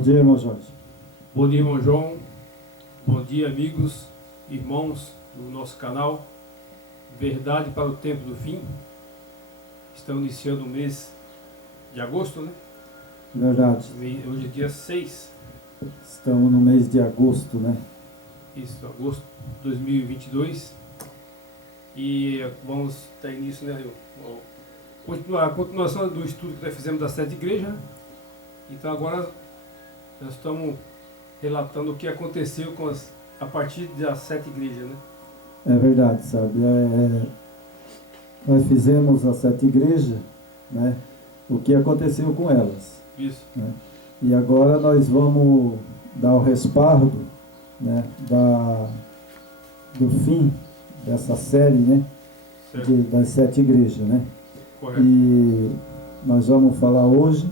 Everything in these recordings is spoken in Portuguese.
dia, irmão Jorge. Bom dia, irmão João. Bom dia, amigos, irmãos do nosso canal Verdade para o Tempo do Fim. Estamos iniciando o mês de agosto, né? Verdade. Hoje é dia 6. Estamos no mês de agosto, né? Isso, agosto de 2022. E vamos dar início, né? A continuação do estudo que nós fizemos das 7 igrejas. Então agora nós estamos relatando o que aconteceu a partir das 7 igrejas, né? É verdade, sabe? Nós fizemos as 7 igrejas, né? O que aconteceu com elas. Isso. Né? E agora nós vamos dar o respaldo, né? Do fim dessa série, né? Das 7 igrejas, né? Correto. E nós vamos falar hoje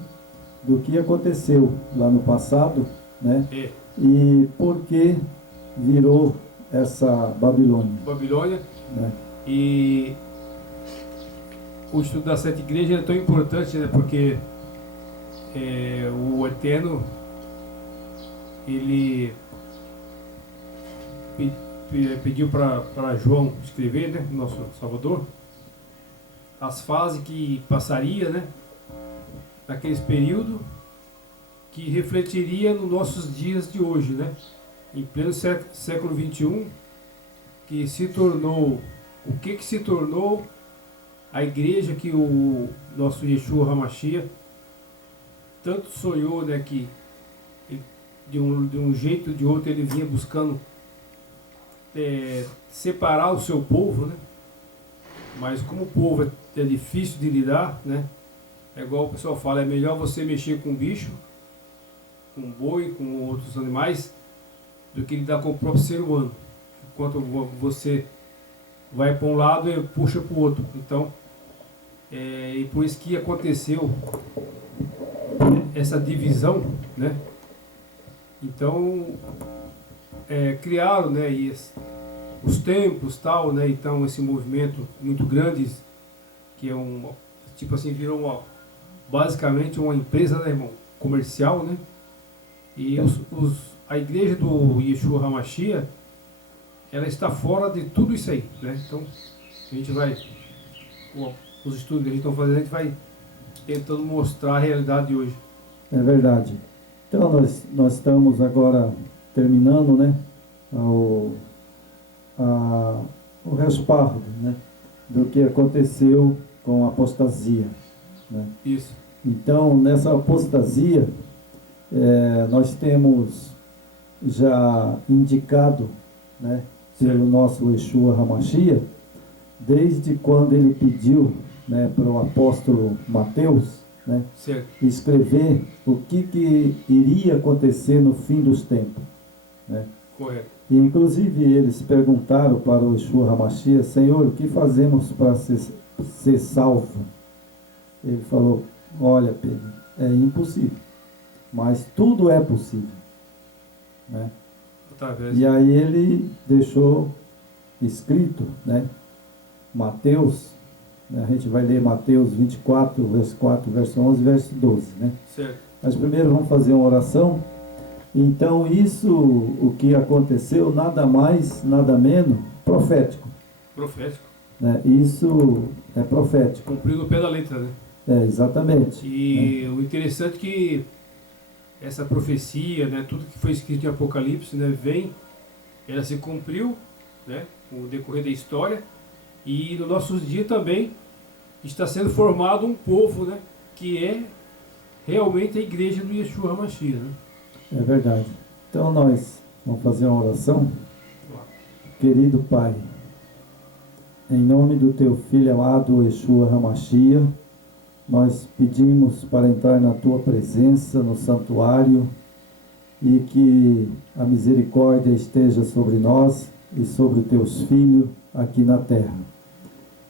do que aconteceu lá no passado, né? E por que virou essa Babilônia, né? E o estudo das 7 igrejas é tão importante, né? Porque o Eterno, ele pediu para João escrever, né? Nosso Salvador, as fases que passaria, né? Naqueles períodos que refletiria nos nossos dias de hoje, né? Em pleno século XXI, que se tornou, o que se tornou a igreja que o nosso Yeshua HaMashiach tanto sonhou, né? Que de um jeito ou de outro ele vinha buscando separar o seu povo, né? Mas como o povo é difícil de lidar, né? É igual o pessoal fala, é melhor você mexer com bicho, com boi, com outros animais, do que lidar com o próprio ser humano. Enquanto você vai para um lado e puxa para o outro. Então, e por isso que aconteceu essa divisão, né? Então, criaram, né, os templos, tal, né? Então, esse movimento muito grande, que é tipo assim, virou basicamente uma empresa, né, irmão, comercial, né? E a igreja do Yeshua HaMashiach, ela está fora de tudo isso aí, né? Então, a gente vai, os estudos que a gente está fazendo, a gente vai tentando mostrar a realidade de hoje. É verdade. Então, nós estamos agora terminando, né, o respaldo, né, do que aconteceu com a apostasia, né? Isso. Então, nessa apostasia, nós temos já indicado, né, pelo nosso Yeshua HaMashiach, desde quando ele pediu, né, para o apóstolo Mateus, né, escrever o que iria acontecer no fim dos tempos, né? Correto. E inclusive eles perguntaram para o Yeshua HaMashiach: Senhor, o que fazemos para ser salvo? Ele falou: olha, Pedro, é impossível, mas tudo é possível, né? E aí ele deixou escrito, né, Mateus, né, a gente vai ler Mateus 24, verso 4, verso 11, verso 12, né? Certo. Mas primeiro vamos fazer uma oração. Então isso, o que aconteceu, nada mais, nada menos, profético. Profético. Né? Isso é profético. Cumpriu no pé da letra, né? Exatamente. E né? o interessante é que essa profecia, né, tudo que foi escrito em Apocalipse, né, ela se cumpriu, né, com o decorrer da história, e nos nossos dias também está sendo formado um povo, né, que é realmente a igreja do Yeshua HaMashiach, né? É verdade. Então nós vamos fazer uma oração. Querido Pai, em nome do Teu Filho amado Yeshua HaMashiach, nós pedimos para entrar na Tua presença, no santuário, e que a misericórdia esteja sobre nós e sobre Teus filhos aqui na terra.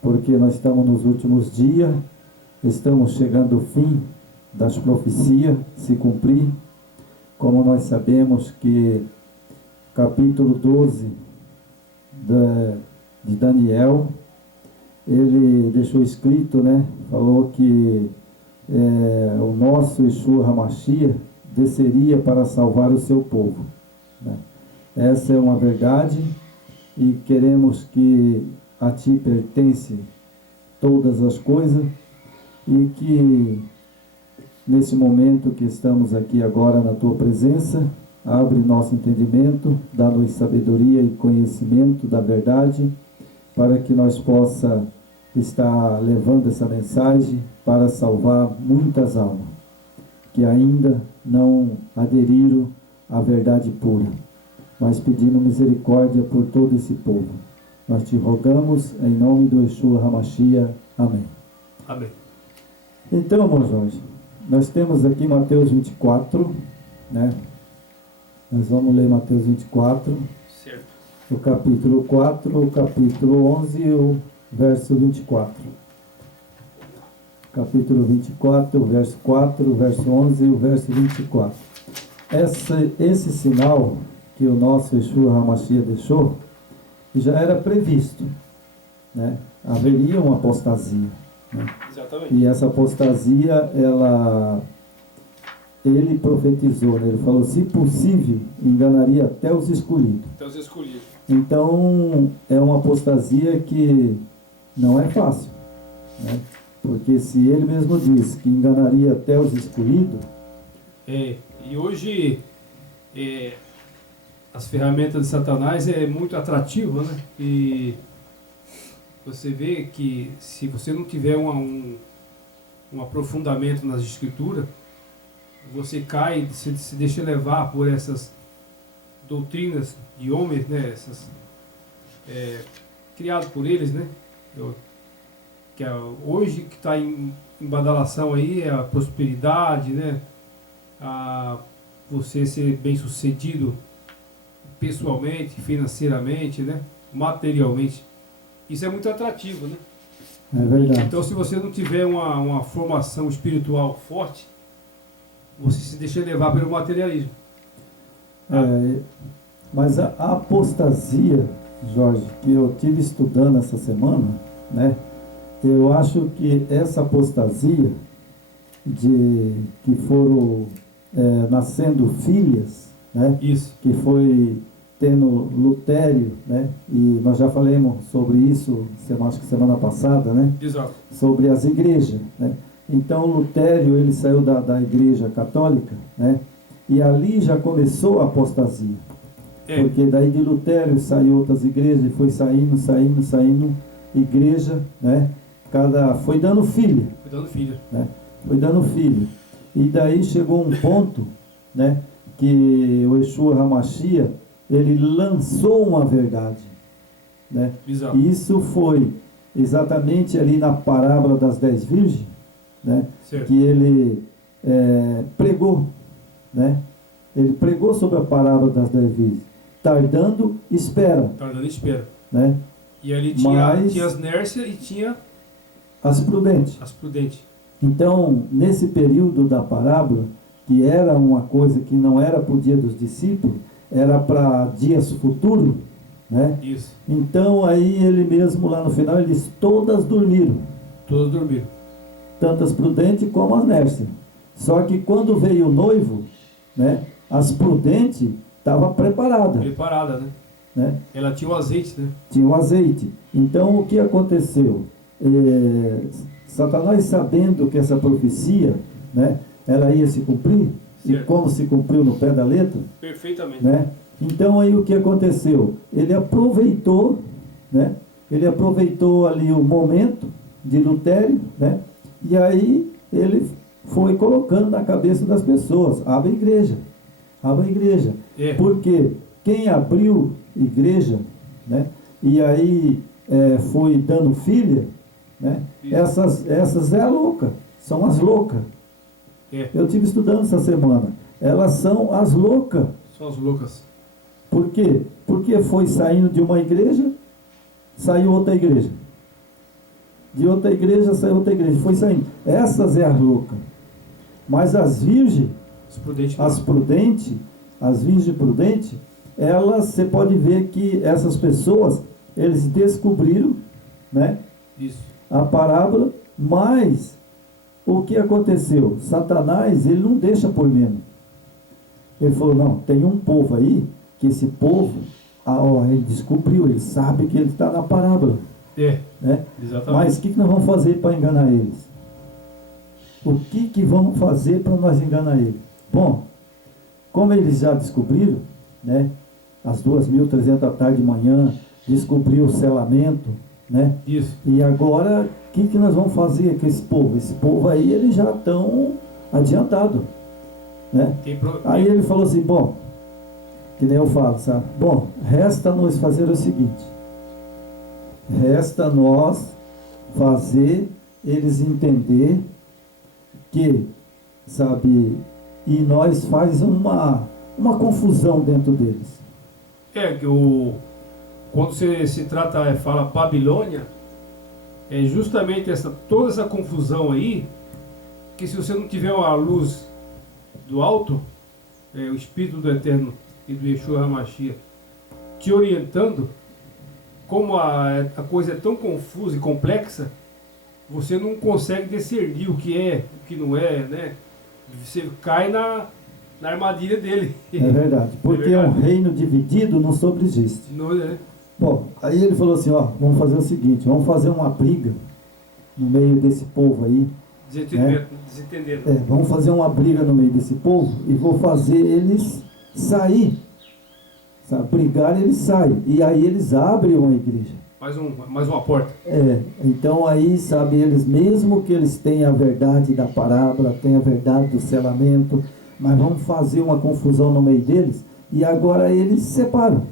Porque nós estamos nos últimos dias, estamos chegando ao fim das profecias se cumprir, como nós sabemos que capítulo 12 de Daniel, ele deixou escrito, né? Falou que o nosso Yeshua HaMashiach desceria para salvar o seu povo, né? Essa é uma verdade e queremos que a Ti pertence todas as coisas e que nesse momento que estamos aqui agora na Tua presença, abre nosso entendimento, dá-nos sabedoria e conhecimento da verdade, para que nós possa estar levando essa mensagem para salvar muitas almas que ainda não aderiram à verdade pura. Mas pedimos misericórdia por todo esse povo. Nós te rogamos em nome do Yeshua HaMashiach. Amém. Amém. Então, irmão Jorge, nós temos aqui Mateus 24, né? Nós vamos ler Mateus 24, Certo. o capítulo 4, o capítulo 11 e o verso 24. Capítulo 24, o verso 4, o verso 11 e o verso 24. Esse sinal que o nosso Yeshua HaMashiach deixou, já era previsto, né? Haveria uma apostasia, né? Exatamente. E essa apostasia, ele profetizou, né? Ele falou, se possível, enganaria até os escolhidos. Até os escolhidos. Então, é uma apostasia que não é fácil, né? Porque se ele mesmo diz que enganaria até os escolhidos... E hoje, as ferramentas de Satanás é muito atrativo, né? E você vê que se você não tiver um aprofundamento nas escrituras, você cai, se deixa levar por essas doutrinas de homens, né? Criado por eles, né? Hoje que está em badalação aí é a prosperidade, né? Você ser bem sucedido pessoalmente, financeiramente, né? Materialmente. Isso é muito atrativo, né? É verdade. Então, se você não tiver uma formação espiritual forte, você se deixa levar pelo materialismo. Mas a apostasia, Jorge, que eu tive estudando essa semana, né? Eu acho que essa apostasia que foram nascendo filhas, né? Isso. Que foi tendo Lutério, né? E nós já falamos sobre isso, acho que semana passada, né? Exato. Sobre as igrejas, né? Então Lutério, ele saiu da igreja católica, né? E ali já começou a apostasia. Porque daí de Lutério saiu outras igrejas e foi saindo igreja, né? Foi dando filho. Foi dando filho. Né? Foi dando filho. E daí chegou um ponto, né? Que o Yeshua HaMashiach, ele lançou uma verdade, né? Exato. E isso foi exatamente ali na parábola das 10 virgens, né? Certo. Que ele pregou, né? Ele pregou sobre a parábola das 10 virgens. Tardando, espera. Tardando, espera. Né? E ali tinha as nércias e tinha as prudentes. As prudentes. Então, nesse período da parábola, que era uma coisa que não era para o dia dos discípulos, era para dias futuros, né? Isso. Então, aí ele mesmo, lá no final, ele diz, todas dormiram. Todas dormiram. Tanto as prudentes como as nércias. Só que quando veio o noivo, né? As prudentes estavam preparadas. Preparada, né? Ela tinha o azeite, né? Tinha o azeite. Então, o que aconteceu? Satanás, sabendo que essa profecia, né, ela ia se cumprir, certo. E como se cumpriu no pé da letra, perfeitamente, né? Então aí o que aconteceu? Ele aproveitou, né? Ele aproveitou ali o momento de Lutério, né? E aí ele foi colocando na cabeça das pessoas, abre a igreja, porque quem abriu igreja, né? E aí foi dando filha, né? Essas é a louca, são as loucas. Eu estive estudando essa semana. Elas são as loucas. São as loucas. Por quê? Porque foi saindo de uma igreja, saiu outra igreja. De outra igreja, saiu outra igreja. Foi saindo. Essas é as loucas. Mas as virgens, as virgens prudentes, elas, você pode ver que essas pessoas, eles descobriram, né? Isso. A parábola, mas o que aconteceu? Satanás, ele não deixa por menos. Ele falou, não, tem um povo aí, que esse povo, ele descobriu, ele sabe que ele está na parábola. Né? Exatamente. Mas o que nós vamos fazer para enganar eles? O que vamos fazer para nós enganar eles? Bom, como eles já descobriram, né, às 2.300 da tarde de manhã, descobriu o selamento, né? Isso. E agora, o que nós vamos fazer com esse povo? Esse povo aí, eles já estão adiantados, né? Aí ele falou assim, bom, que nem eu falo, sabe? Bom, resta nós fazer o seguinte, resta nós fazer eles entender que, sabe, e nós faz uma confusão dentro deles. Quando se trata, fala Babilônia, é justamente toda essa confusão aí, que se você não tiver a luz do alto, o Espírito do Eterno e do Yeshua HaMashiach te orientando, como a coisa é tão confusa e complexa, você não consegue discernir o que é, o que não é, né? Você cai na armadilha dele. É verdade, porque um reino dividido não sobreexiste. Não é. Bom, aí ele falou assim, vamos fazer o seguinte, vamos fazer uma briga no meio desse povo aí. Desentendido. Vamos fazer uma briga no meio desse povo e vou fazer eles sair. Sabe? Brigar, eles saem. E aí eles abrem uma igreja. Mais uma porta. Então aí, sabe, eles, mesmo que eles tenham a verdade da parábola, tenham a verdade do selamento, mas vamos fazer uma confusão no meio deles, e agora eles se separam.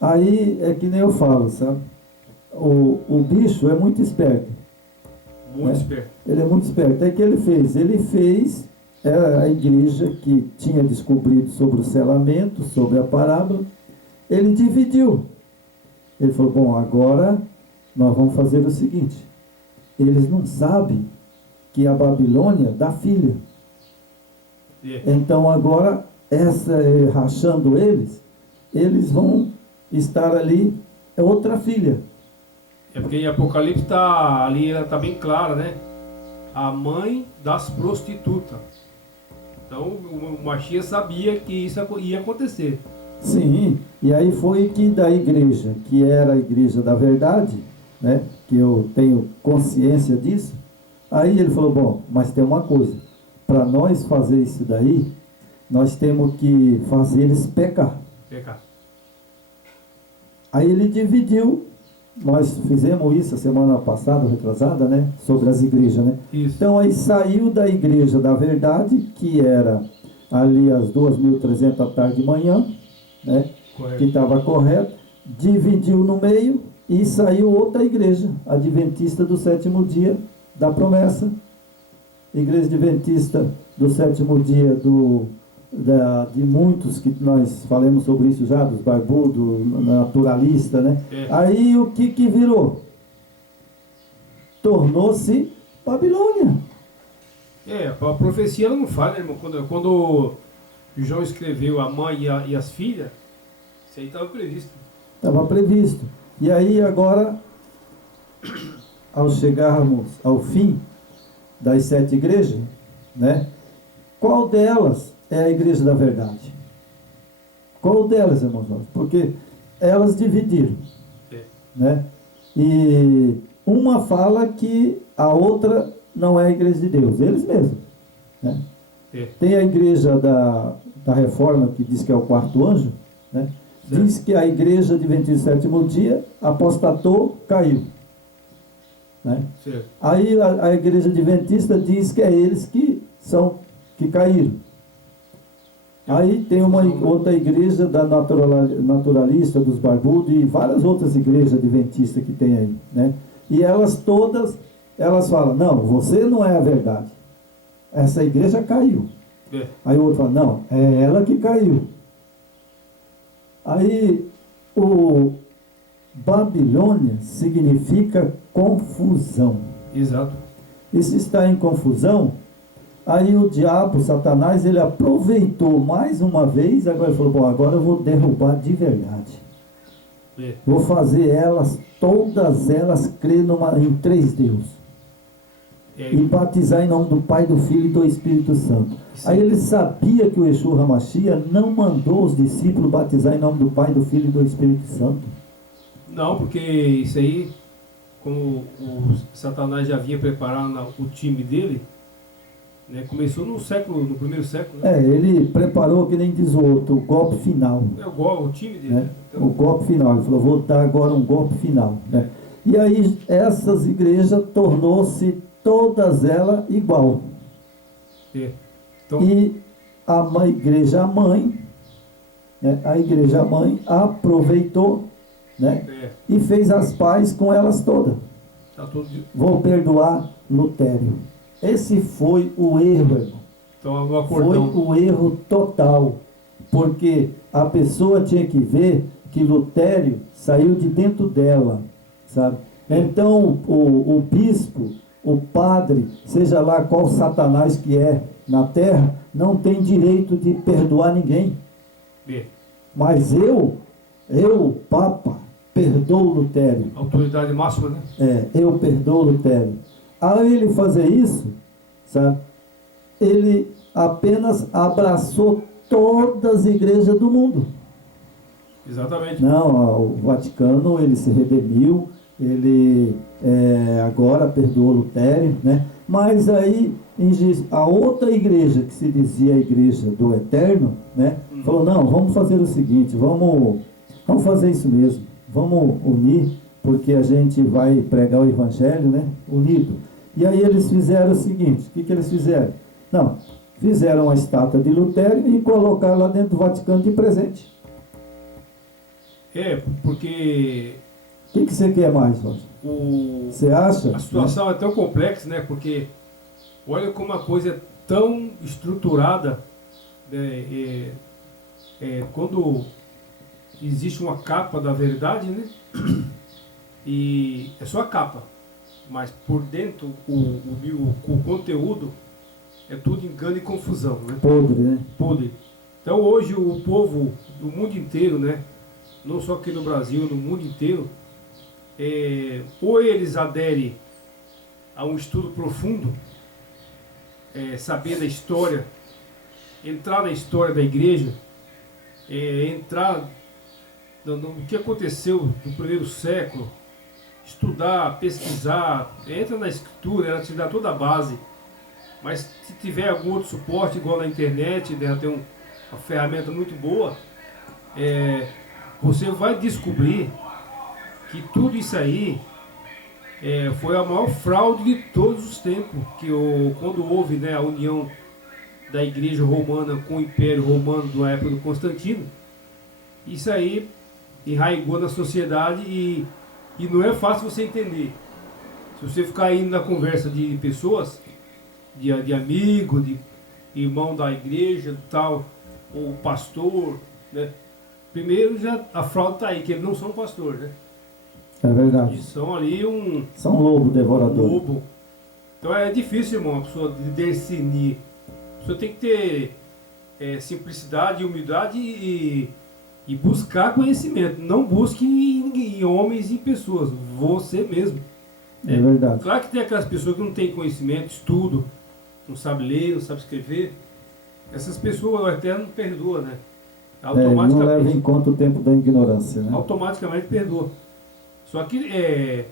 Aí é que nem eu falo, sabe? O bicho é muito esperto. Muito esperto. Ele é muito esperto. Aí o que ele fez? Ele fez a igreja que tinha descobrido sobre o selamento, sobre a parábola, ele dividiu. Ele falou, bom, agora nós vamos fazer o seguinte, eles não sabem que a Babilônia dá filha. Então agora, rachando eles vão estar ali, outra filha. Porque em Apocalipse ela está bem clara, né? A mãe das prostitutas. Então o Mashiach sabia que isso ia acontecer. Sim, e aí foi que da igreja, que era a igreja da verdade, né, que eu tenho consciência disso, aí ele falou, bom, mas tem uma coisa, para nós fazer isso daí, nós temos que fazer eles pecar. Aí ele dividiu, nós fizemos isso a semana passada, retrasada, né, sobre as igrejas, né? Isso. Então aí saiu da igreja da verdade, que era ali às 2.300 da tarde de manhã, né? Que estava correto, dividiu no meio e saiu outra igreja, Adventista do sétimo dia da promessa, igreja adventista do sétimo dia de muitos que nós falamos sobre isso já, dos barbudos, naturalista, né? Aí o que virou? Tornou-se Babilônia. A profecia ela não falha, irmão. Quando João escreveu a mãe e as filhas, isso aí estava previsto. Estava previsto. E aí agora, ao chegarmos ao fim das 7 igrejas, né? Qual delas é a igreja da verdade? Qual delas, irmãos? Porque elas dividiram, né? E uma fala que a outra não é a igreja de Deus, eles mesmos, né? Tem a igreja da Reforma, que diz que é o quarto anjo, né? Diz que a igreja adventista do sétimo dia apostatou, caiu, né? Aí a igreja adventista diz que é eles que caíram. Aí tem uma outra igreja da naturalista, dos barbudos e várias outras igrejas adventistas que tem aí, né? E elas todas, elas falam, não, você não é a verdade, essa igreja caiu. Aí o outro fala, não, é ela que caiu. Aí o Babilônia significa confusão. Exato. E se está em confusão, aí o diabo, Satanás, ele aproveitou mais uma vez, agora ele falou, bom, agora eu vou derrubar de verdade. Vou fazer todas elas crer em 3 deuses. e batizar em nome do Pai, do Filho e do Espírito Santo. Sim. Aí ele sabia que o Yeshua HaMashiach não mandou os discípulos batizar em nome do Pai, do Filho e do Espírito Santo. Não, porque isso aí, como o Satanás já vinha preparando o time dele, né, começou no primeiro século. Né? Ele preparou, que nem diz o outro, o golpe final. O time dele. Né? Então, O golpe final. Ele falou, vou dar agora um golpe final. Né? E aí essas igrejas tornou-se todas elas igual. Então, E a igreja mãe, né? A igreja mãe aproveitou, né? E fez as pazes com elas todas. tá tudo Vou perdoar Lutério. Esse foi o erro, irmão. então, o Foi acordão. o erro total. Porque a pessoa tinha que ver que Lutério saiu de dentro dela, sabe? Então o bispo, o padre, seja lá qual Satanás que é na terra, não tem direito de perdoar ninguém. Mas eu, Papa, perdoo Lutério. Autoridade máxima, né? Eu perdoo Lutério. Ao ele fazer isso, sabe, ele apenas abraçou todas as igrejas do mundo. Exatamente. Não, o Vaticano, ele se redimiu, ele agora perdoou Lutério, né? Mas aí a outra igreja, que se dizia a igreja do Eterno, né? Falou, não, vamos fazer o seguinte, vamos fazer isso mesmo, vamos unir, porque a gente vai pregar o Evangelho, né? Unido. E aí eles fizeram o seguinte, o que eles fizeram? Não, fizeram a estátua de Lutério e colocaram lá dentro do Vaticano de presente. Porque O que você quer mais, Roger? Você acha? A situação é tão complexa, né? Porque olha como a coisa é tão estruturada, né? Quando existe uma capa da verdade, né? E é só a capa, mas por dentro o conteúdo é tudo engano e confusão, né? Podre, né? Podre. Então hoje o povo do mundo inteiro, né? Não só aqui no Brasil, no mundo inteiro, ou eles aderem a um estudo profundo, saber da história, entrar na história da igreja, entrar no que aconteceu no primeiro século, estudar, pesquisar, entra na escritura, ela te dá toda a base. Mas se tiver algum outro suporte, igual na internet, ela tem uma ferramenta muito boa, você vai descobrir que tudo isso aí foi a maior fraude de todos os tempos, quando houve, né, a união da igreja romana com o Império Romano da época do Constantino. Isso aí enraizou na sociedade e não é fácil você entender. Se você ficar indo na conversa de pessoas, de amigo, de irmão da igreja, tal, ou pastor, né? Primeiro já a fraude está aí, que eles não são pastor, né? É verdade. Eles são ali São lobo devorador. lobo. Então é difícil, irmão, a pessoa discernir. A pessoa tem que ter simplicidade e humildade e buscar conhecimento. Não busque em homens e pessoas, você mesmo. É verdade. Claro que tem aquelas pessoas que não têm conhecimento, estudo, não sabe ler, não sabe escrever. Essas pessoas o Eterno perdoa, né? Não leva em conta o tempo da ignorância, né? Automaticamente perdoa. Só que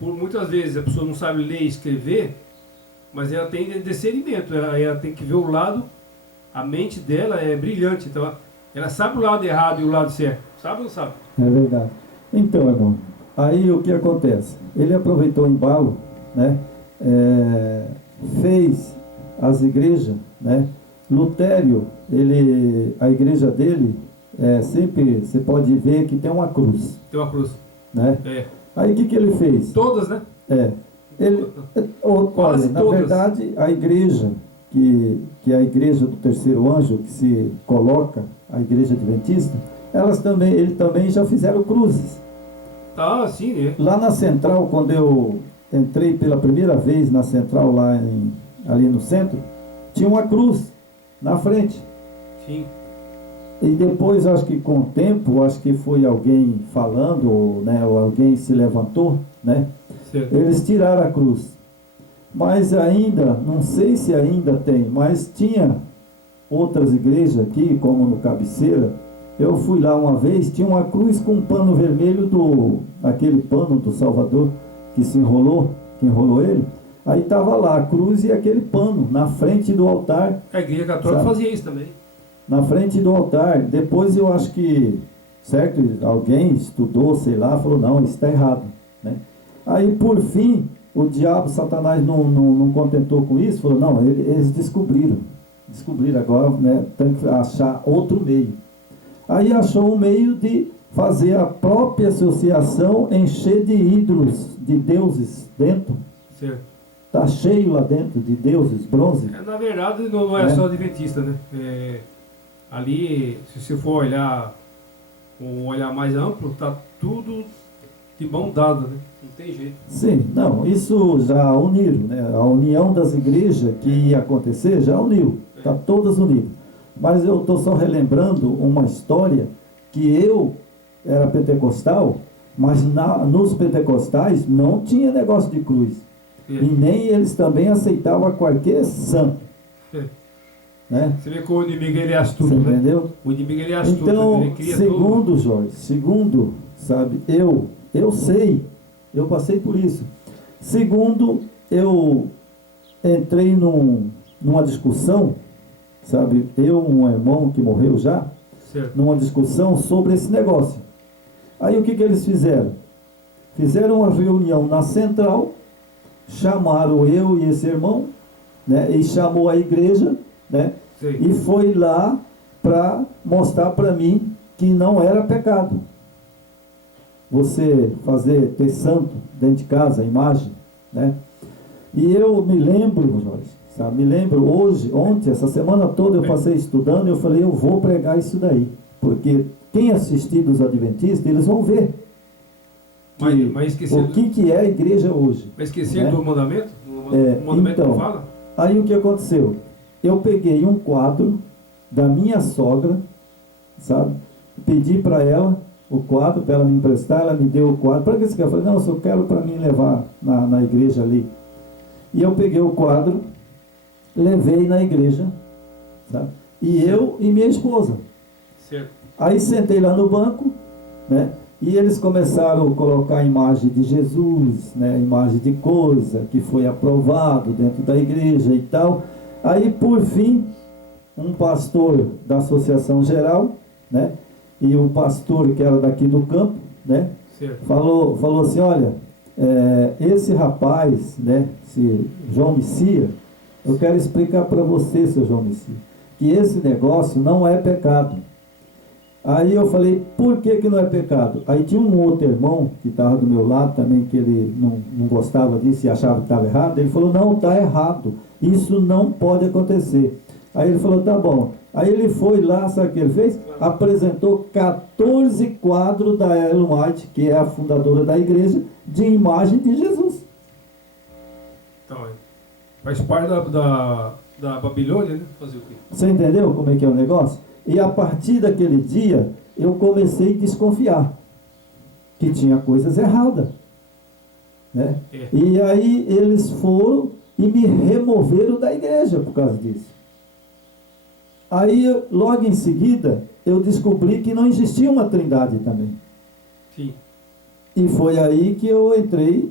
por muitas vezes a pessoa não sabe ler e escrever, mas ela tem discernimento, ela tem que ver o lado, a mente dela é brilhante, então ela sabe o lado errado e o lado certo. Sabe ou não sabe? É verdade. Então, irmão, aí o que acontece? Ele aproveitou o embalo, né? Fez as igrejas, né? Lutério, a igreja dele, sempre você pode ver que tem uma cruz. Tem uma cruz. Né? Aí o que ele fez? Todas, né? Olha, na verdade, a igreja, que é a igreja do terceiro anjo, que se coloca, a igreja adventista, ele também já fizeram cruzes. Ah, sim, né? Lá na central, quando eu entrei pela primeira vez na central, ali no centro, tinha uma cruz na frente. Sim. E depois, acho que com o tempo, acho que foi alguém falando, né, ou alguém se levantou, né? Certo. Eles tiraram a cruz. Mas ainda, não sei se ainda tem, mas tinha outras igrejas aqui, como no Cabeceira. Eu fui lá uma vez, tinha uma cruz com um pano vermelho, aquele pano do Salvador que se enrolou, que enrolou ele. Aí estava lá a cruz e aquele pano na frente do altar. A igreja católica fazia isso também. Na frente do altar. Depois eu acho que, certo, alguém estudou, sei lá, falou, não, isso está errado, né? Aí por fim, o diabo, Satanás não contentou com isso, falou, não, eles descobriram agora, né, tem que achar outro meio. Aí achou um meio de fazer a própria associação, encher de ídolos, de deuses dentro. Certo. Está cheio lá dentro de deuses, bronze. Na verdade, não é só adventista, né? Ali, se você for olhar um olhar mais amplo, está tudo de mão dada, né? Não tem jeito. Sim, não, isso já uniram, né? A união das igrejas que ia acontecer já uniu, está todas unidas. Mas eu estou só relembrando uma história que eu era pentecostal, mas nos pentecostais não tinha negócio de cruz. E nem eles também aceitavam qualquer santo. Né? Você vê que o inimigo ele é astuto, você né? Entendeu? O inimigo ele é astuto. Então, ele cria segundo, tudo. Jorge, sabe, eu sei, eu passei por isso. Segundo, eu entrei numa discussão, sabe, um irmão que morreu já, certo, numa discussão sobre esse negócio. Aí o que eles fizeram? Fizeram uma reunião na central, chamaram eu e esse irmão, né, e chamou a igreja, né, e foi lá para mostrar para mim que não era pecado você ter santo dentro de casa, a imagem, né? E eu me lembro, Jorge, sabe, ontem, essa semana toda eu passei estudando e eu falei, eu vou pregar isso daí, porque quem assistir dos adventistas, eles vão ver mas o que é a igreja hoje. Mas esquecer, né, do mandamento? O mandamento então, não fala? Aí o que aconteceu? Eu peguei um quadro da minha sogra, sabe? Pedi para ela o quadro, para ela me emprestar, ela me deu o quadro. Para que você quer? Eu falei, não, eu quero para mim levar na igreja ali. E eu peguei o quadro, levei na igreja, sabe? E eu e minha esposa. Certo. Aí sentei lá no banco, né? E eles começaram a colocar a imagem de Jesus, né? Imagem de coisa que foi aprovado dentro da igreja e tal. Aí, por fim, um pastor da Associação Geral, né? E o pastor que era daqui do campo, né? Falou assim, olha, esse rapaz, né? Esse João Messias, eu quero explicar para você, seu João Messias, que esse negócio não é pecado. Aí eu falei, por que não é pecado? Aí tinha um outro irmão que estava do meu lado também, que ele não gostava disso e achava que estava errado. Ele falou, não, está errado, isso não pode acontecer. Aí ele falou, tá bom. Aí ele foi lá, sabe o que ele fez? Apresentou 14 quadros da Ellen White, que é a fundadora da igreja, de imagem de Jesus. Então, faz parte da Babilônia, né? Fazer o quê? Você entendeu como é que é o negócio? E a partir daquele dia, eu comecei a desconfiar que tinha coisas erradas, né? E aí eles foram e me removeram da igreja por causa disso. Aí, logo em seguida, eu descobri que não existia uma trindade também. Sim. E foi aí que eu entrei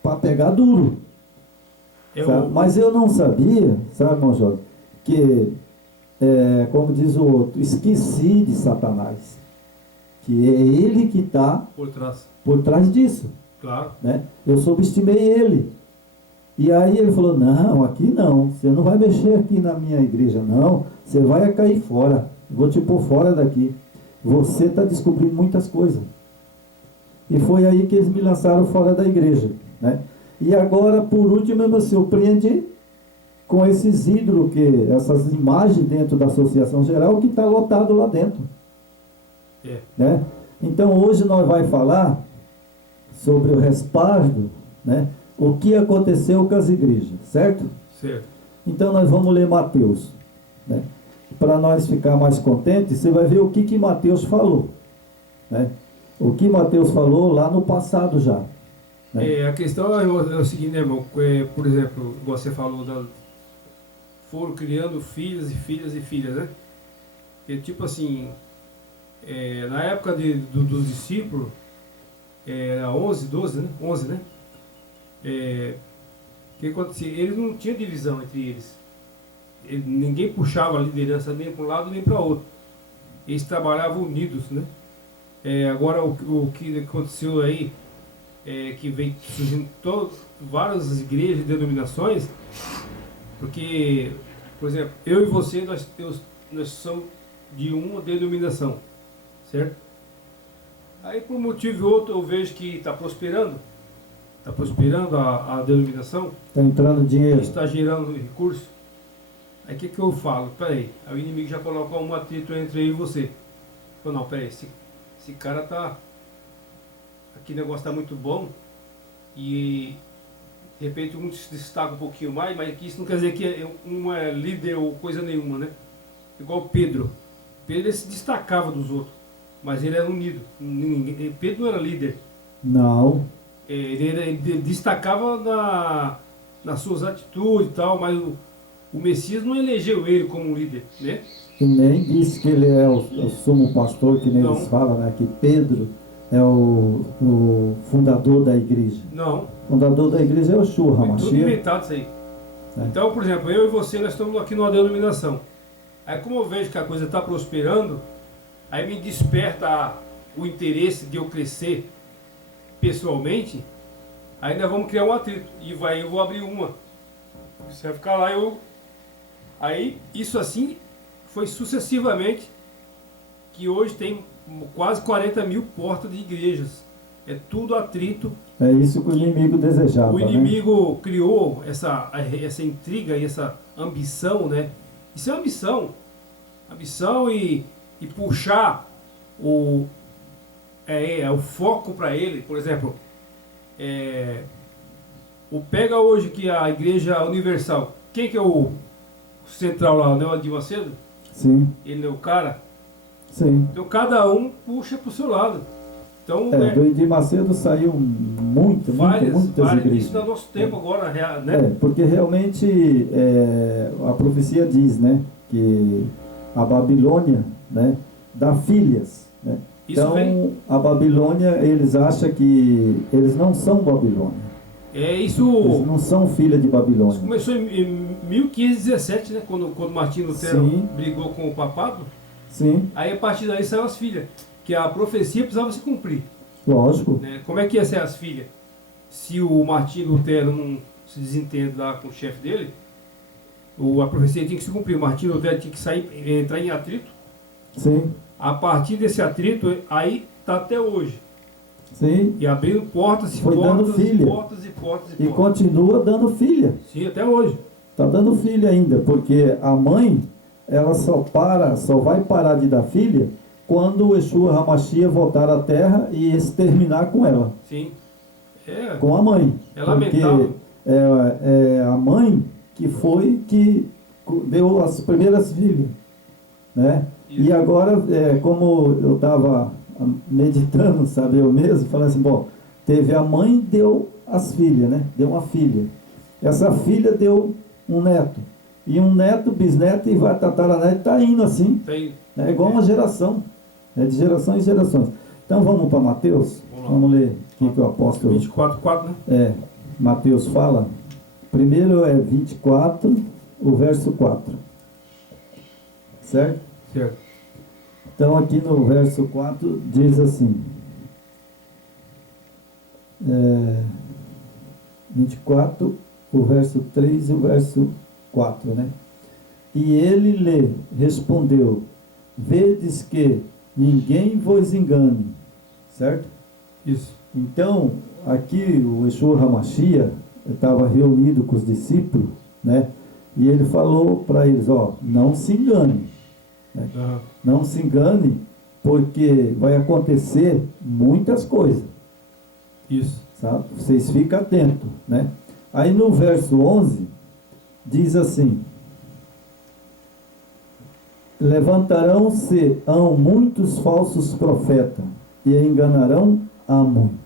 para pegar duro. Mas eu não sabia, sabe, irmão Jorge, que... como diz o outro, esqueci de Satanás, que é ele que está por trás disso. Claro. Né? Eu subestimei ele. E aí ele falou, não, aqui não, você não vai mexer aqui na minha igreja, não, você vai cair fora, vou te pôr fora daqui, você está descobrindo muitas coisas. E foi aí que eles me lançaram fora da igreja, né? E agora, por último, eu me surpreendi com esses ídolos, essas imagens dentro da Associação Geral, que está lotado lá dentro. Né? Então hoje nós vamos falar sobre o respaldo, né? O que aconteceu com as igrejas, certo? Certo. Então nós vamos ler Mateus, né? Para nós ficar mais contentes, você vai ver o que Mateus falou, né? O que Mateus falou lá no passado já. né? A questão é o seguinte, né, irmão? Por exemplo, você falou, foram criando filhos e filhas e filhas, né? E, tipo assim, na época dos discípulos, era 11, 12, né? 11, né? O que acontecia? Eles não tinham divisão entre eles. Ninguém puxava a liderança nem para um lado nem para outro. Eles trabalhavam unidos, né? Agora, o que aconteceu aí, que vem surgindo várias igrejas e denominações, porque, por exemplo, eu e você, nós somos de uma denominação, certo? Aí, por um motivo ou outro, eu vejo que está prosperando a denominação, Está entrando dinheiro. está gerando recurso. Aí o que eu falo? Peraí, aí o inimigo já colocou um atrito entre eu e você. Eu não, peraí, esse cara tá. Aqui o negócio tá muito bom e de repente um se destaca um pouquinho mais, mas isso não quer dizer que um é líder ou coisa nenhuma, né? Igual Pedro. Pedro ele se destacava dos outros, mas ele era unido. Pedro não era líder. Não. Ele destacava nas suas atitudes e tal, mas o Messias não elegeu ele como líder, né? E nem disse que ele é o sumo pastor, que nem Não. eles falam, né? Que Pedro é o fundador da igreja. Não. O fundador da igreja é o Yeshua Foi tudo HaMashiach. inventado isso aí. Então, por exemplo, eu e você, nós estamos aqui numa denominação. Aí como eu vejo que a coisa está prosperando, aí me desperta o interesse de eu crescer pessoalmente, aí nós vamos criar um atrito. E eu vou abrir uma. Você vai ficar lá, Aí, isso assim, foi sucessivamente, que hoje tem quase 40 mil portas de igrejas. É tudo atrito. É isso que o inimigo desejava. O inimigo criou essa intriga e essa ambição, né? Isso é ambição. Ambição e puxar o foco para ele. Por exemplo, pega hoje que a Igreja Universal. Quem que é o central lá? Não é o Edir Macedo? Sim. Ele é o cara? Sim. Então cada um puxa para o seu lado. Então, do Edir Macedo saiu muitas igrejas. Isso no nosso tempo agora, né? Porque realmente a profecia diz, né, que a Babilônia, né, dá filhas, né? Então a Babilônia, eles acham que eles não são Babilônia. Eles não são filhos de Babilônia. Isso começou em 1517, né, quando Martinho Lutero brigou com o papado. Sim. Aí a partir daí saíram as filhas, que a profecia precisava se cumprir. Lógico. Né? Como é que ia ser as filhas? Se o Martinho Lutero não se desentende lá com o chefe dele, a profecia tinha que se cumprir. O Martinho Lutero tinha que entrar em atrito. Sim. A partir desse atrito, aí está até hoje. Sim. E abrindo portas e foi portas, dando filha. E continua dando filha. Sim, até hoje. Está dando filha ainda, porque a mãe, ela só vai parar de dar filha quando o Yeshua HaMashiach voltar à terra e exterminar com ela. Sim. Com a mãe. É lamentável. Porque é a mãe que deu as primeiras filhas, né? Isso. E agora, como eu estava meditando, sabe, eu mesmo, falando assim, teve a mãe, deu as filhas, né? Deu uma filha. Essa filha deu um neto. E um neto, bisneto, e vai tataraneto, está indo assim. É igual uma geração. É de geração em gerações. Então vamos para Mateus. Vamos ler o que o apóstolo... 24:4, né? Mateus fala. Primeiro é 24, o verso 4. Certo? Certo. Então aqui no verso 4 diz assim. 24, o verso 3 e o verso 4, né? E ele lhe respondeu: vedes que ninguém vos engane. Certo? Isso. Então, aqui o Yeshua HaMashiach estava reunido com os discípulos, né? E ele falou para eles, não se engane. Né? Uhum. Não se engane, porque vai acontecer muitas coisas. Isso. Sabe? Vocês ficam atentos, né? Aí no verso 11, diz assim: levantarão-se-ão muitos falsos profetas, e enganarão a muitos.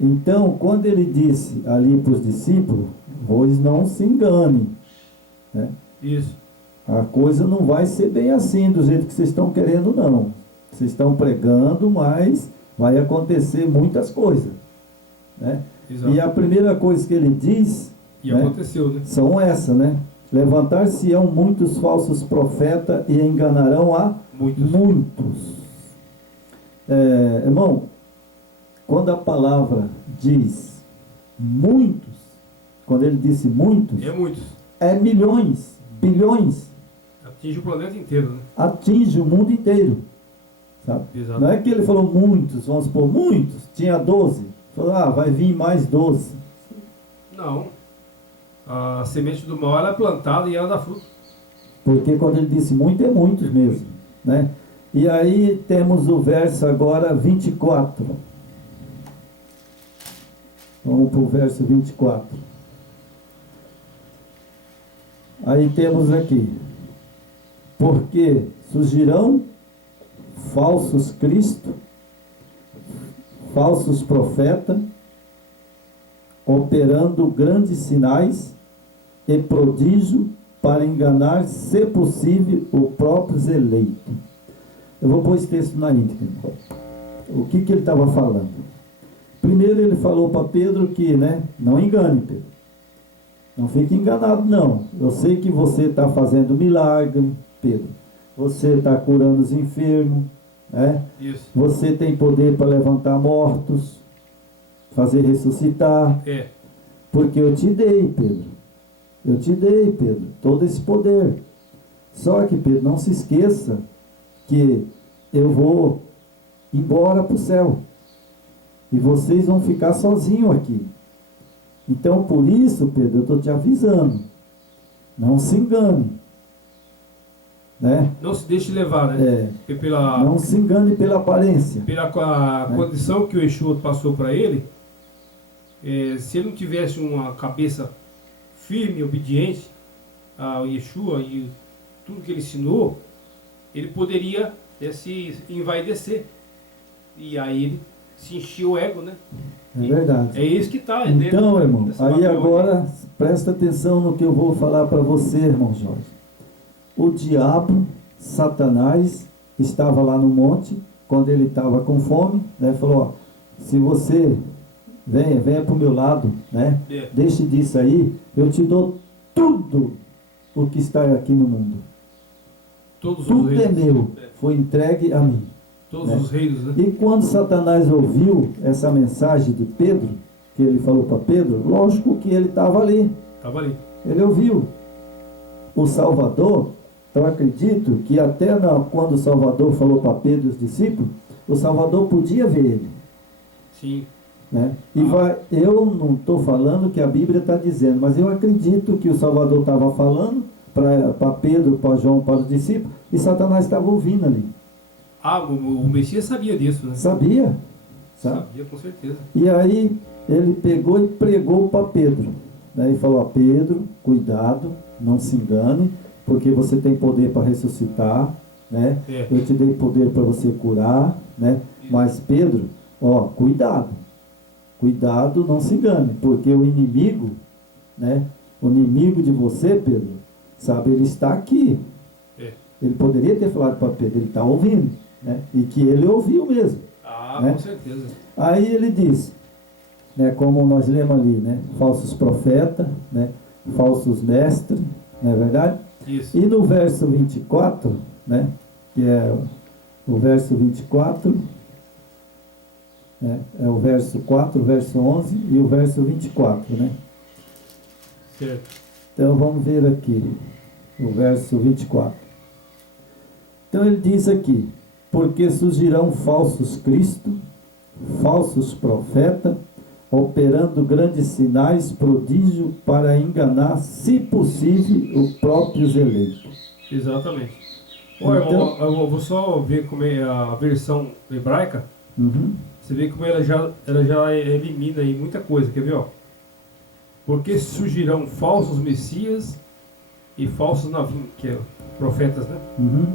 Então, quando ele disse ali para os discípulos, pois não se engane, né? Isso. A coisa não vai ser bem assim, do jeito que vocês estão querendo, não. Vocês estão pregando, mas vai acontecer muitas coisas, né? Exato. E a primeira coisa que ele diz, E né, aconteceu, né? são essas, né? Levantar-se-ão muitos falsos profetas e enganarão a muitos. Irmão, quando a palavra diz muitos, quando ele disse muitos, É muitos. é milhões, bilhões, Atinge o planeta inteiro, né? atinge o mundo inteiro, sabe? Exato. Não é que ele falou muitos, vamos supor, muitos, tinha 12, falou, vai vir mais 12. Não. A semente do mal ela é plantada e ela dá fruto. Porque quando ele disse muito, é muitos mesmo, né? E aí temos o verso agora 24. Vamos para o verso 24. Aí temos aqui: porque surgirão falsos cristos, falsos profetas, operando grandes sinais e prodígio para enganar, se possível, os próprios eleitos. Eu vou pôr esse texto na íntegra. O que ele estava falando? Primeiro ele falou para Pedro que, né, não engane, Pedro. Não fique enganado, não. Eu sei que você está fazendo milagre, Pedro. Você está curando os enfermos, né? Isso. Você tem poder para levantar mortos, fazer ressuscitar. É. Porque eu te dei, Pedro. Eu te dei, Pedro, todo esse poder. Só que, Pedro, não se esqueça que eu vou embora para o céu. E vocês vão ficar sozinhos aqui. Então, por isso, Pedro, eu estou te avisando. Não se engane. Né? Não se deixe levar, né? Pela, não se engane pela aparência. pela condição que o Exu passou para ele, se ele não tivesse uma cabeça firme, obediente ao Yeshua e tudo que ele ensinou, ele poderia se envaidecer. E aí ele se encheu o ego, né? É verdade. É isso que está. Então, irmão, aí agora presta atenção no que eu vou falar para você, irmão Jorge. O diabo, Satanás, estava lá no monte, quando ele estava com fome, né? Falou, se você venha para o meu lado, né? Deixe disso aí, eu te dou tudo o que está aqui no mundo. Tudo é meu, foi entregue a mim. Todos os reinos, né? E quando Satanás ouviu essa mensagem de Pedro, que ele falou para Pedro, lógico que ele estava ali. Estava ali. Ele ouviu. O Salvador, eu acredito que até quando o Salvador falou para Pedro e os discípulos, o Salvador podia ver ele. Sim. Né? Eu não estou falando que a Bíblia está dizendo, mas eu acredito que o Salvador estava falando para Pedro, para João, para os discípulos, e Satanás estava ouvindo ali. O Messias sabia disso, né? Sabia. Sabia, com certeza. E aí ele pegou e pregou para Pedro, né? E falou, Pedro, cuidado, não se engane, porque você tem poder para ressuscitar, né? Eu te dei poder para você curar, né? Mas Pedro, cuidado, não se engane, porque o inimigo, né? O inimigo de você, Pedro, sabe, ele está aqui. Ele poderia ter falado para Pedro, ele está ouvindo, né? E que ele ouviu mesmo. Né? Com certeza. Aí ele diz, né, como nós lemos ali, né? Falsos profetas, né? Falsos mestres, não é verdade? Isso. E no verso 24, né? Que é o verso 24, né? É o verso 4, o verso 11 e o verso 24, né? Certo. Então vamos ver aqui, o verso 24. Então ele diz aqui, porque surgirão falsos cristos, falsos profetas, operando grandes sinais, prodígio, para enganar, se possível, os próprios eleitos. Exatamente. Então, eu vou só ver como é a versão hebraica. Uhum. Você vê como ela já elimina aí muita coisa. Quer ver? Ó? Porque surgirão falsos messias e falsos navim, que é profetas, né? Uhum.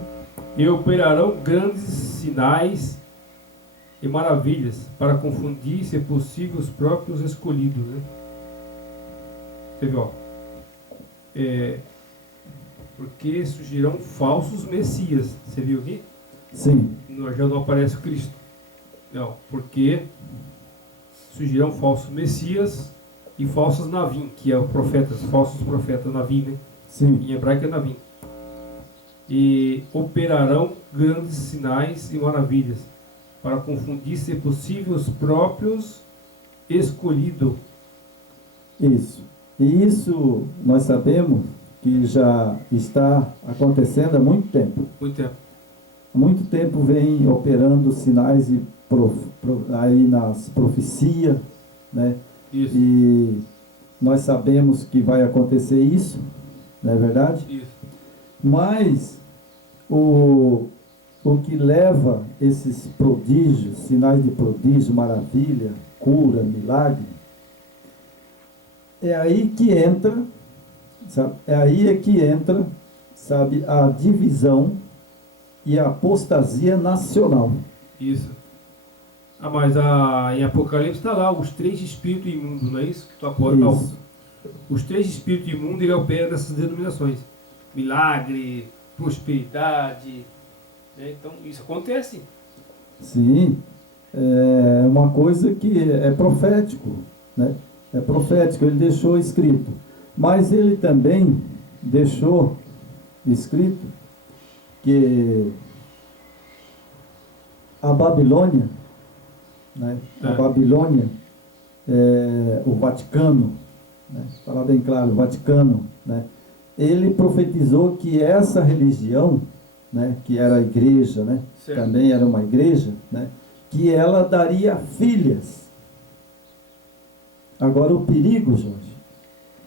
E operarão grandes sinais e maravilhas, para confundir, se possível, os próprios escolhidos, né? Você viu, ó. Porque surgirão falsos messias. Você viu aqui? Sim. Já não aparece o Cristo. Não, porque surgirão falsos messias e falsos navim, que é o profetas, falsos profetas navim, né? Sim. Em hebraico é navim. E operarão grandes sinais e maravilhas, para confundir, se possível, os próprios escolhidos. Isso. E isso nós sabemos que já está acontecendo há muito tempo. Muito tempo. Há muito tempo vem operando sinais e aí nas profecias, né? Isso. E nós sabemos que vai acontecer isso, não é verdade? Isso. Mas o que leva esses prodígios, sinais de prodígio, maravilha, cura, milagre, é aí que entra, sabe? É aí que entra, sabe, a divisão e a apostasia nacional. Isso. Mas em Apocalipse está lá os 3 espíritos imundos, não é isso? Que tu acorda, Isso. os 3 espíritos imundos, ele opera nessas denominações. Milagre, prosperidade, né? Então isso acontece. Sim, é uma coisa que é profético, né? É profético, ele deixou escrito. Mas ele também deixou escrito que a Babilônia, né? A Babilônia, o Vaticano, né? Falar bem claro, o Vaticano, né? Ele profetizou que essa religião, né? Que era a igreja, né? Certo. Também era uma igreja, né? Que ela daria filhas. Agora o perigo, Jorge,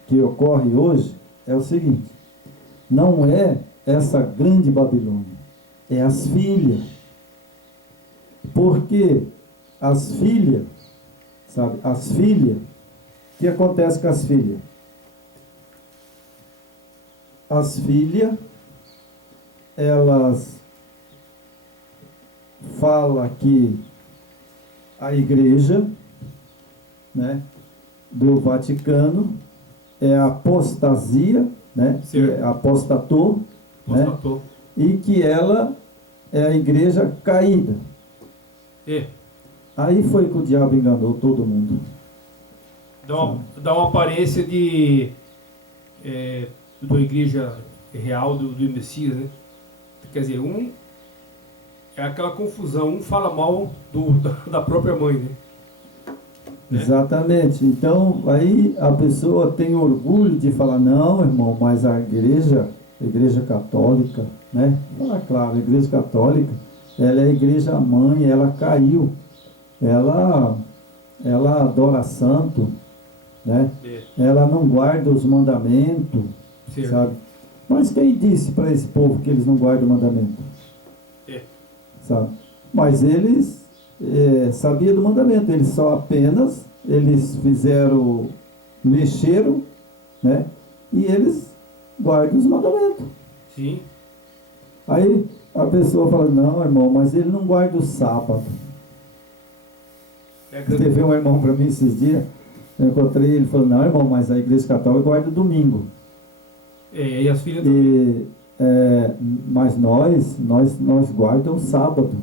que ocorre hoje é o seguinte: não é essa grande Babilônia, é as filhas. Porque as filhas, sabe, as filhas, o que acontece com as filhas? As filhas, elas falam que a igreja, né, do Vaticano é apostasia, né, que é apostatou, né, e que ela é a igreja caída. Aí foi que o diabo enganou todo mundo. Dá uma aparência de da igreja real do Messias, né? Quer dizer, é aquela confusão, um fala mal da própria mãe, né? Exatamente. Então, aí a pessoa tem orgulho de falar: não, irmão, mas a igreja católica, né? Fala claro, a igreja católica, ela é a igreja mãe, ela caiu. Ela adora santo, né? Ela não guarda os mandamentos, sabe? Mas quem disse para esse povo que eles não guardam o mandamento? Sabe? Mas eles sabiam do mandamento, eles mexeram, né? E eles guardam os mandamentos. Sim. Aí a pessoa fala: não, irmão, mas ele não guarda o sábado. Teve um irmão para mim esses dias, eu encontrei ele, falou: não, irmão, mas a igreja católica guarda domingo. E as filhas mas nós guardamos sábado.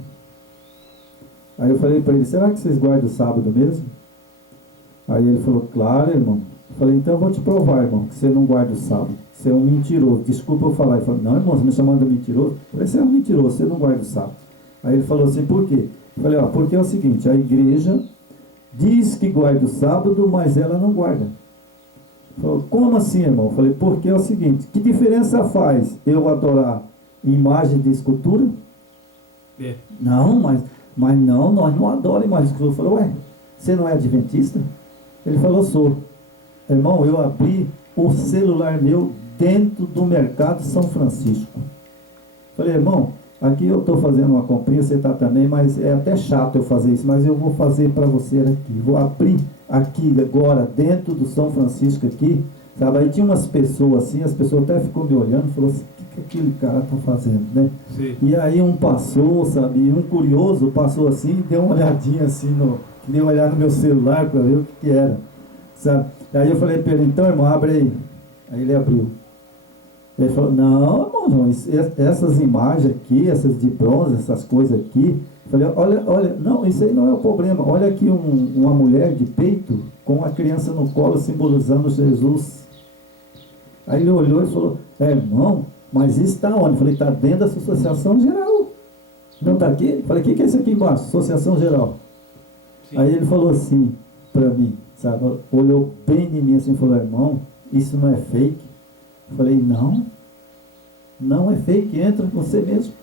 Aí eu falei para ele: será que vocês guardam sábado mesmo? Aí ele falou: claro, irmão. Eu falei: então eu vou te provar, irmão, que você não guarda o sábado. Você é um mentiroso. Desculpa eu falar. Ele falou: não, irmão, você me chamando de mentiroso? Eu falei: você é um mentiroso, você não guarda o sábado. Aí ele falou assim: por quê? Eu falei: porque é o seguinte, a igreja diz que guarda o sábado, mas ela não guarda. Ele falou: como assim, irmão? Eu falei: porque é o seguinte, que diferença faz eu adorar imagem de escultura? Não, mas não, nós não adoramos imagem de escultura. Eu falei: ué, você não é adventista? Ele falou: sou. Irmão, eu abri o celular meu dentro do mercado São Francisco. Falei: irmão, aqui eu estou fazendo uma comprinha, você está também, mas é até chato eu fazer isso, mas eu vou fazer para você aqui. Vou abrir aqui agora, dentro do São Francisco aqui, sabe? Aí tinha umas pessoas assim, as pessoas até ficou me olhando, falou assim: o que aquele cara está fazendo, né? Sim. E aí um passou, sabe, um curioso passou assim, deu uma olhadinha assim, que nem olhar no meu celular para ver o que era, sabe? Aí eu falei para ele, então irmão, abre aí. Aí ele abriu. Ele falou, não, irmão, não, essas imagens aqui, essas de bronze, essas coisas aqui. Eu falei, olha, não, isso aí não é o problema. Olha aqui uma mulher de peito com uma criança no colo simbolizando Jesus. Aí ele olhou e falou, irmão, mas isso está onde? Eu falei, está dentro da Associação Geral. Não está aqui? Eu falei, o que é isso aqui embaixo? Associação Geral. Sim. Aí ele falou assim para mim, sabe, olhou bem em mim assim e falou, irmão, isso não é fake? Eu falei, não é fake, entra você mesmo.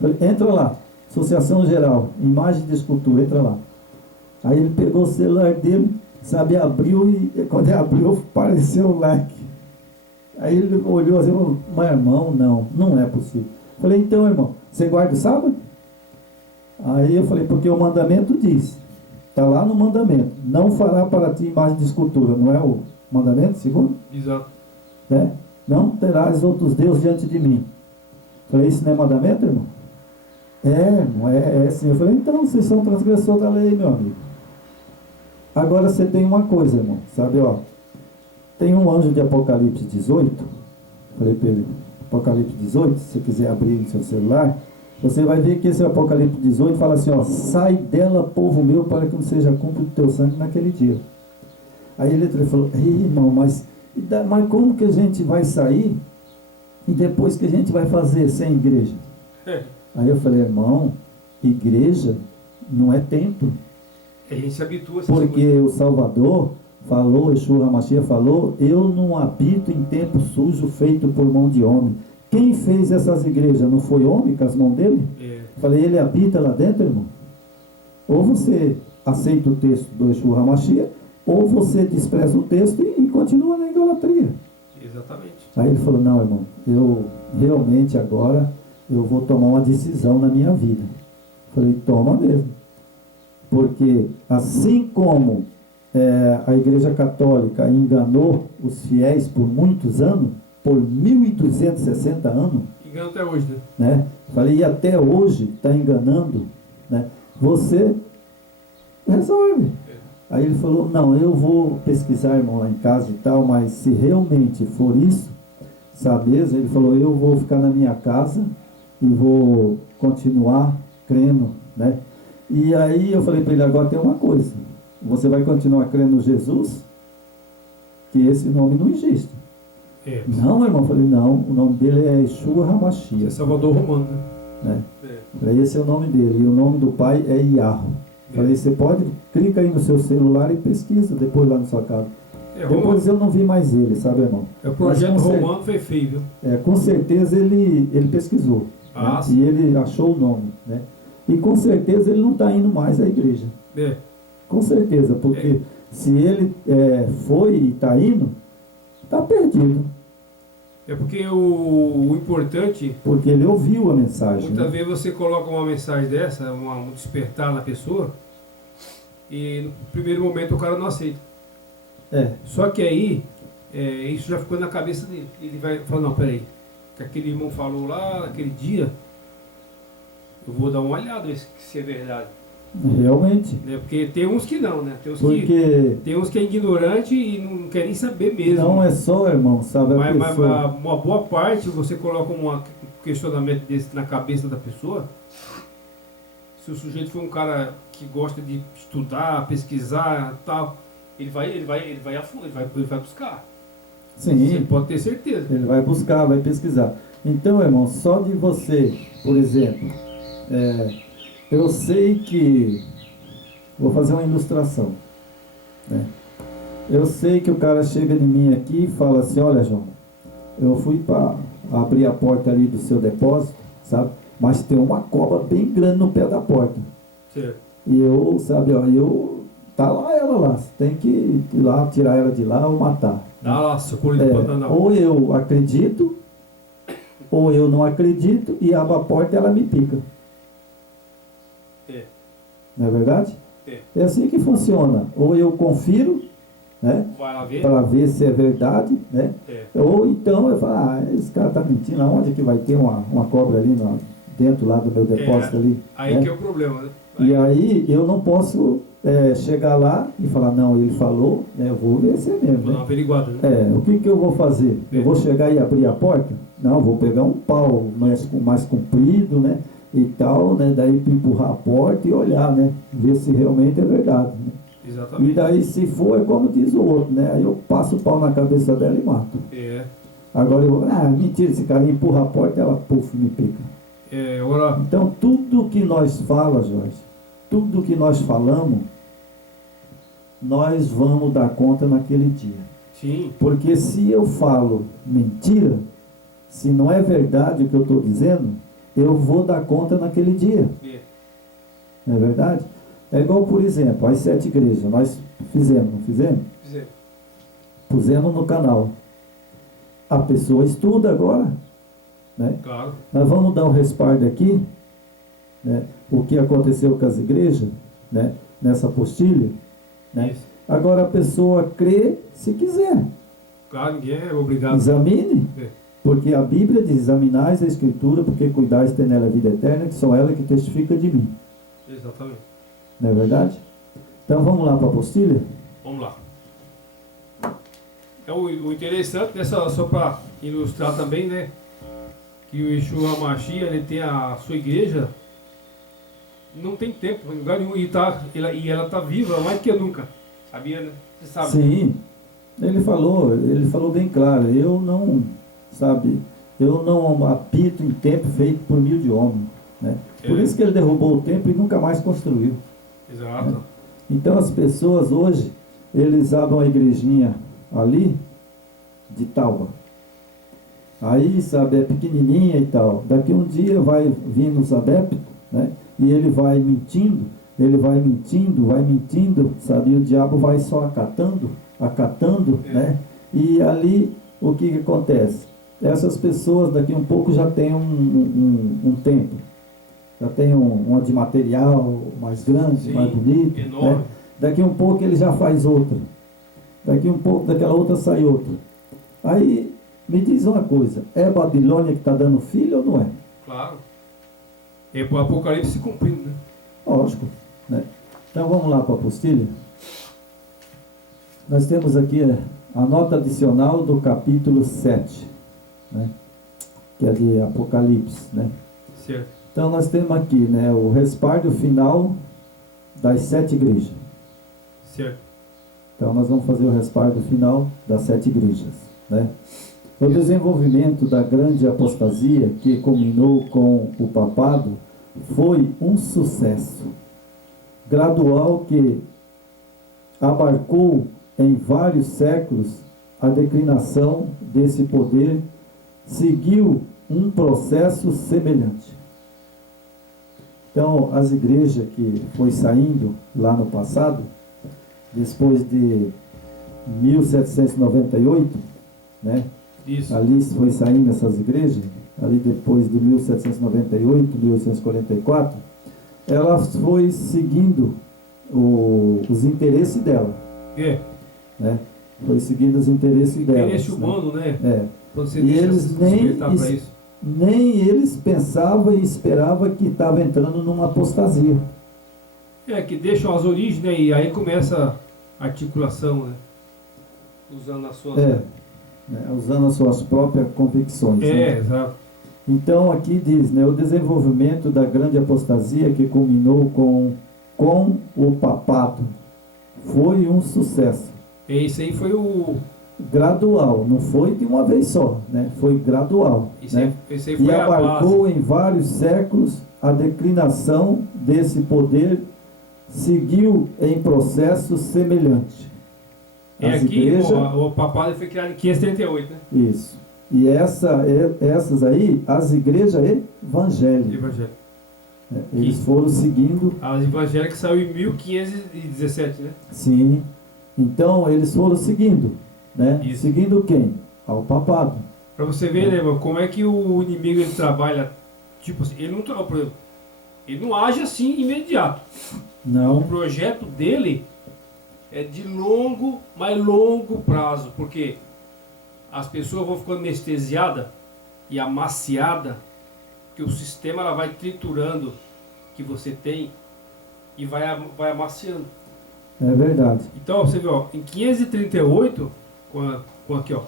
Eu falei, entra lá, Associação Geral, imagem de escultura, entra lá. Aí ele pegou o celular dele, sabe, abriu e quando ele abriu, apareceu o like. Aí ele olhou assim e falou, mas irmão, não é possível. Eu falei, então irmão, você guarda o sábado? Aí eu falei, porque o mandamento diz, está lá no mandamento, não fará para ti imagem de escultura, não é o mandamento segundo? Exato. Não terás outros deuses diante de mim. Eu falei, isso não é mandamento, irmão? Não é sim. Eu falei, então vocês são transgressor da lei, meu amigo. Agora você tem uma coisa, irmão, sabe, ó, tem um anjo de Apocalipse 18, falei para ele, Apocalipse 18, se você quiser abrir no seu celular, você vai ver que esse Apocalipse 18 fala assim, ó, sai dela, povo meu, para que não seja cúmplice do teu sangue naquele dia. Aí ele falou, irmão, mas como que a gente vai sair e depois que a gente vai fazer sem igreja? Aí eu falei, irmão, igreja não é templo. A gente se habitua. Porque o Salvador falou, Yeshua HaMashiach falou, eu não habito em templo sujo feito por mão de homem. Quem fez essas igrejas? Não foi homem com as mãos dele? Falei, ele habita lá dentro, irmão? Ou você aceita o texto do Yeshua HaMashiach, ou você despreza o texto e continua na idolatria. Exatamente. Aí ele falou, não, irmão, eu realmente agora eu vou tomar uma decisão na minha vida. Falei, toma mesmo. Porque assim como a Igreja Católica enganou os fiéis por muitos anos, por 1260 anos. Engana até hoje, né? Falei, e até hoje está enganando, né? Você resolve. Aí ele falou, não, eu vou pesquisar, irmão, lá em casa e tal, mas se realmente for isso, sabe, ele falou, eu vou ficar na minha casa e vou continuar crendo, né? E aí eu falei para ele, agora tem uma coisa, você vai continuar crendo em Jesus? Que esse nome não existe. Não, irmão, eu falei, não, o nome dele é Yeshua HaMashiach. É Salvador Romano, né? Esse é o nome dele, e o nome do pai é Yahweh. Falei, você pode, clica aí no seu celular e pesquisa depois lá na sua casa. Depois eu não vi mais ele, sabe, irmão? O projeto romano foi feio, viu? Com certeza ele pesquisou, né? E ele achou o nome, né? E com certeza ele não está indo mais à igreja. Com certeza, porque se ele foi e está indo, está perdido. Porque o importante... Porque ele ouviu a mensagem. Muitas vezes você coloca uma mensagem dessa, um despertar na pessoa, e no primeiro momento o cara não aceita. Só que aí, isso já ficou na cabeça dele. Ele vai falar, não, peraí, que aquele irmão falou lá, naquele dia, eu vou dar uma olhada se é verdade. Realmente. Porque tem uns que não, né? Tem uns que é ignorante e não quer nem saber mesmo. Não é só, irmão, sabe? Mas uma boa parte, você coloca um questionamento desse na cabeça da pessoa. Se o sujeito for um cara que gosta de estudar, pesquisar tal, ele vai a fundo, ele vai buscar. Sim. Você pode ter certeza. Ele vai buscar, vai pesquisar. Então, irmão, só de você, por exemplo, eu sei que... Vou fazer uma ilustração, né? Eu sei que o cara chega em mim aqui e fala assim, olha, João, eu fui para abrir a porta ali do seu depósito, sabe? Mas tem uma cobra bem grande no pé da porta. Certo. E eu, sabe, ó, tá lá ela lá, você tem que ir lá, tirar ela de lá ou matar. Dá lá, socorro de Pantanal. Ou eu acredito, ou eu não acredito e abro a porta e ela me pica. Não é verdade? É assim que funciona. Ou eu confiro, né? Vai lá ver. Para ver se é verdade, né? É. Ou então eu falo, esse cara está mentindo, aonde que vai ter uma cobra ali dentro lá do meu depósito ali? Aí né? que é o problema, né? E aí eu não posso chegar lá e falar, não, ele falou, né? Eu vou ver se é mesmo. Vou dar uma Né? averiguada, né? O que eu vou fazer? Eu vou chegar e abrir a porta? Não, vou pegar um pau mais comprido, né? E tal, né? Daí para empurrar a porta e olhar, né? Ver se realmente é verdade. Né? Exatamente. E daí, se for, é como diz o outro, né? Aí eu passo o pau na cabeça dela e mato. É. Agora eu vou, mentira, esse cara empurra a porta e ela, puf, me pica. Ora... Então, tudo que nós falamos, Jorge, tudo que nós falamos, nós vamos dar conta naquele dia. Sim. Porque se eu falo mentira, se não é verdade o que eu estou dizendo, eu vou dar conta naquele dia. É. Não é verdade? É igual, por exemplo, as 7 igrejas, nós fizemos, não fizemos? Fizemos. Pusemos no canal. A pessoa estuda agora, né? Claro. Nós vamos dar um respaldo aqui, né? O que aconteceu com as igrejas, né? Nessa apostila, né? Isso. Agora a pessoa crê se quiser. Claro, ninguém é obrigado. Examine, É. porque a Bíblia diz, examinais a Escritura, porque cuidais de ter nela a vida eterna, que só ela que testifica de mim. Exatamente. Não é verdade? Então vamos lá para a apostila? Vamos lá. Então, o interessante, só para ilustrar também, né? Que o Yeshua HaMashiach, ele tem a sua igreja, não tem tempo em lugar nenhum, e ela está viva mais que nunca. Sabia, né? Você sabe. Sim, ele falou bem claro, eu não apito em tempo feito por 1000 de homens. Né? Por isso que ele derrubou o templo e nunca mais construiu. Exato. Né? Então as pessoas hoje, eles abrem uma igrejinha ali, de Tauba. Aí, é pequenininha e tal. Daqui um dia vai vindo os adeptos, né? E ele vai mentindo, sabe? E o diabo vai só acatando, né? E ali, o que acontece? Essas pessoas, daqui um pouco, já tem um templo. Já tem uma de material mais grande, sim, mais bonito. Enorme. Né? Daqui um pouco ele já faz outra. Daqui um pouco, daquela outra sai outra. Aí, me diz uma coisa, é Babilônia que está dando filho ou não é? Claro. É o Apocalipse se cumprindo, né? Lógico. Né? Então vamos lá para a apostila. Nós temos aqui a nota adicional do capítulo 7, né? Que é de Apocalipse. Né? Certo. Então nós temos aqui, né, o respaldo final das 7 igrejas. Certo. Então nós vamos fazer o respaldo final das 7 igrejas. Né? O desenvolvimento da grande apostasia que culminou com o papado foi um sucesso gradual que abarcou em vários séculos a declinação desse poder, seguiu um processo semelhante. Então, as igrejas que foi saindo lá no passado, depois de 1798, né? Isso. Ali foi saindo essas igrejas, ali depois de 1798, 1844, ela foi seguindo os interesses dela. É. Né? Foi seguindo os interesses dela. Interesse humano, né? Quando você e eles nem eles pensavam e esperavam que estava entrando numa apostasia. Que deixam as origens, né? E aí começa a articulação, né? Usando as suas... usando as suas próprias convicções. Né? Exato. Então aqui diz, né, o desenvolvimento da grande apostasia que culminou com o papado foi um sucesso. Esse aí foi o... Gradual, não foi de uma vez só, né? Foi gradual. Né? Esse aí foi e abarcou base. Em vários séculos a declinação desse poder, seguiu em processo semelhante. O papado foi criado em 538, né? Isso. E essas aí, as igrejas evangélicas. Eles foram seguindo... As evangélicas saiu em 1517, né? Sim. Então, eles foram seguindo. Né? Seguindo quem? Ao papado. Para você ver, né, irmão, como é que o inimigo ele trabalha. Tipo assim, ele não age assim imediato. Não. O projeto dele é de longo, mais longo prazo, porque as pessoas vão ficando anestesiadas e amaciadas, que o sistema ela vai triturando que você tem e vai amaciando. É verdade. Então, você vê, ó, em 538, aqui, ó,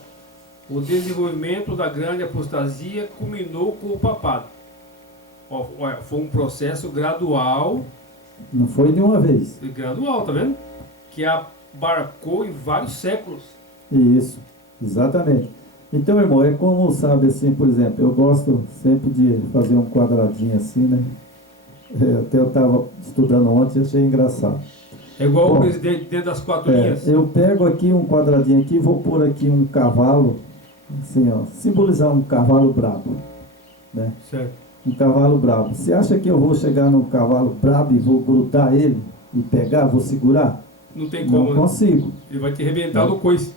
o desenvolvimento da grande apostasia culminou com o papado. Ó, foi um processo gradual. Não foi de uma vez. Gradual, tá vendo? Que abarcou em vários séculos. Isso, exatamente. Então, irmão, é como, sabe, assim, por exemplo, eu gosto sempre de fazer um quadradinho assim, né? Até eu estava estudando ontem e achei engraçado. É igual Bom, o presidente dentro das quatro linhas. Eu pego aqui um quadradinho aqui e vou pôr aqui um cavalo, assim, ó, simbolizar um cavalo brabo, né? Certo. Um cavalo brabo. Você acha que eu vou chegar no cavalo brabo e vou grudar ele e pegar, vou segurar? Não tem como, Não né? consigo. Ele vai te arrebentar no coice.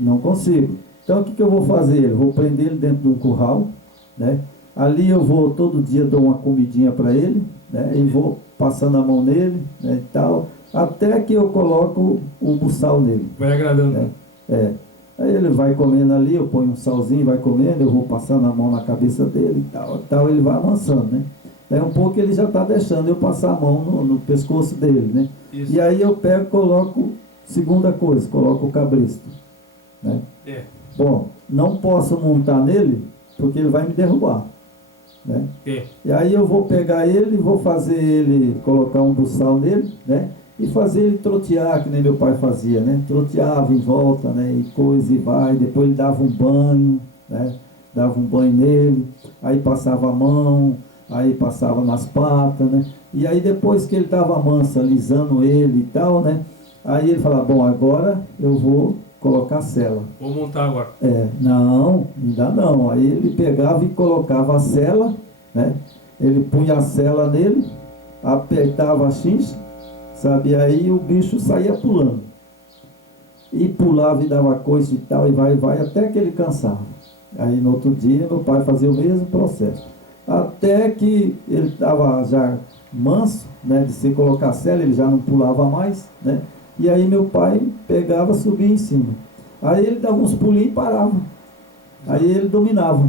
Não consigo. Então o que eu vou fazer? Eu vou prender ele dentro de um curral, né? Ali eu vou todo dia dar uma comidinha para ele, né? E vou passando a mão nele, né? E tal, até que eu coloco o buçal nele. Vai agradando. Né? Aí ele vai comendo ali, eu ponho um salzinho, vai comendo, eu vou passando a mão na cabeça dele e tal, ele vai amansando, né? Daí um pouco ele já está deixando eu passar a mão no pescoço dele, né? Isso. E aí eu pego e coloco, segunda coisa, coloco o cabresto, né? Bom, não posso montar nele, porque ele vai me derrubar, né? E aí eu vou pegar ele, vou fazer ele, colocar um buçal nele, né? E fazer ele trotear, que nem meu pai fazia, né? Troteava em volta, né? E coisa e vai, depois ele dava um banho, né? Dava um banho nele, aí passava a mão, aí passava nas patas, né? E aí depois que ele estava manso, alisando ele e tal, né? Aí ele falava, bom, agora eu vou colocar a sela. Vou montar agora. Não, ainda não. Aí ele pegava e colocava a sela, né? Ele punha a sela nele, apertava a chincha, sabe? E aí o bicho saía pulando. E pulava e dava coice e tal, e vai, até que ele cansava. Aí no outro dia meu pai fazia o mesmo processo. Até que ele estava já manso, né? De se colocar a sela, ele já não pulava mais, né? E aí meu pai pegava, subia em cima. Aí ele dava uns pulinhos e parava. Aí ele dominava.